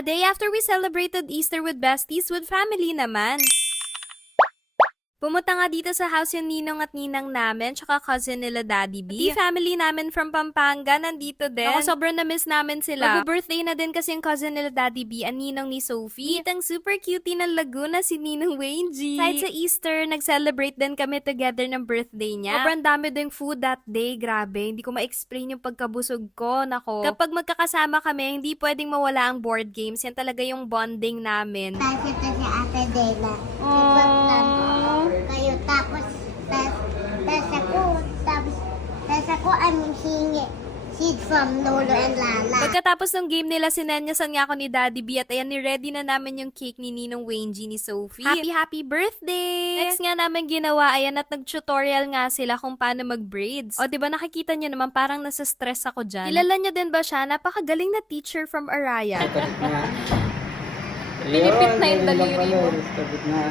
A day after we celebrated Easter with besties, with family naman. Pumunta nga dito sa house yung ninong at ninang namin, tsaka cousin nila Daddy B. Di family namin from Pampanga, nandito din. Ako, sobrang na-miss namin sila. Mag-birthday na din kasi yung cousin nila Daddy B, ang ninong ni Sophie. Itang super cutie ng Laguna, si Ninong Wayne G. Kahit sa Easter, nag-celebrate din kami together ng birthday niya. Sobrang dami ding food that day, grabe. Hindi ko ma-explain yung pagkabusog ko, nako. Kapag magkakasama kami, hindi pwedeng mawala ang board games. Yan talaga yung bonding namin. Tapos ito si Ate Dela. Nagpaplan kayo. Tapos ako ang hingi seed from Lolo and Lala. Pagkatapos ng game nila, sinenyasan nga ako ni Daddy B at ayan, ni-ready na namin yung cake ni Ninong Wayne G ni Sophie. Happy birthday! Next nga namin ginawa, ayan, at nag-tutorial nga sila kung paano mag-braids. O, diba nakikita nyo naman, parang nasa stress ako dyan. Kilala nyo din ba siya? Napakagaling na teacher from Araya. Pinipit na yung daliri mo. Tapos na.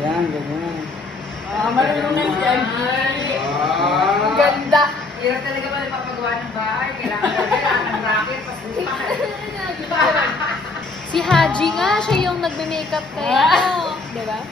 Yan, ganyan. Marunong na si Angie. Ang ganda. Hirap talaga ba napapagawa ng bahay? Kailangan ng racket. Si Haji nga, siya yung nagme-makeup kaya. Diba?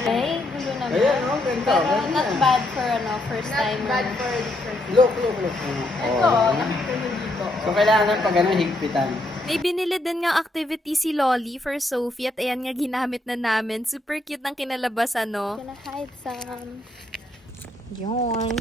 Ay, gulo naman. Ayan, oh, ganda. Pero not bad for first timer. Not bad for the first. Look. Ito, nakita mo dito. So, kailangan pag ano, higpitan. May binili din nga activity si Lolly for Sophie at ayan nga ginamit na namin. Super cute ng kinalabas, ano? Gonna hide some. Yun.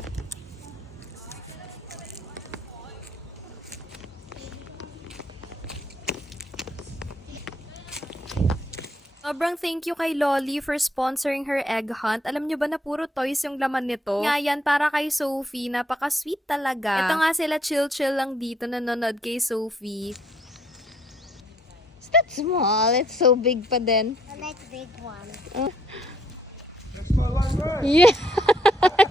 Sobrang thank you kay Lolly for sponsoring her egg hunt. Alam nyo ba na puro toys yung laman nito? Nga yan, para kay Sophie. Napaka-sweet talaga. Ito nga sila chill-chill lang dito nanonood kay Sophie. Is that small? It's so big pa din. I like big one. Yeah!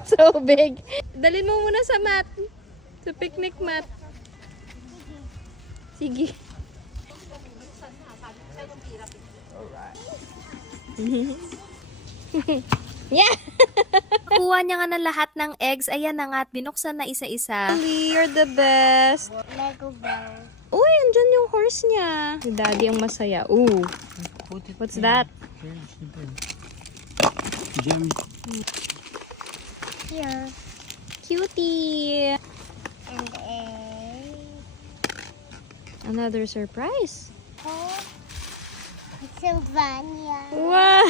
So big. Dalhin mo muna sa mat. Sa picnic mat. Sige. Yeah! Kuha niya nga ng lahat ng eggs. Ayan na nga at binuksan na isa-isa. You're the best. Lego bell. Uy, andyan yung horse niya. Si Daddy ang masaya. Ooh. What's that? Gem. Here. Cutie. And a... Another surprise. Oh. Sylvania. Wow!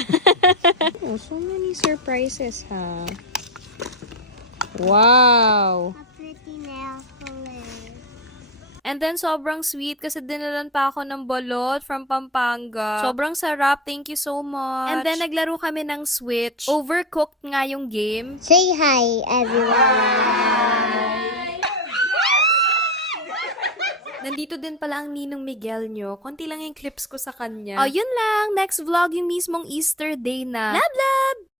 Oh, so many surprises, ha? Wow! A pretty nail police. And then, sobrang sweet kasi dinalan pa ako ng balot from Pampanga. Sobrang sarap. Thank you so much. And then, naglaro kami ng Switch. Overcooked nga yung game. Say hi, everyone. Nandito din pala ang ninong Miguel nyo. Konti lang yung clips ko sa kanya. Oh, yun lang. Next vlog yung mismong Easter day na. Love, love!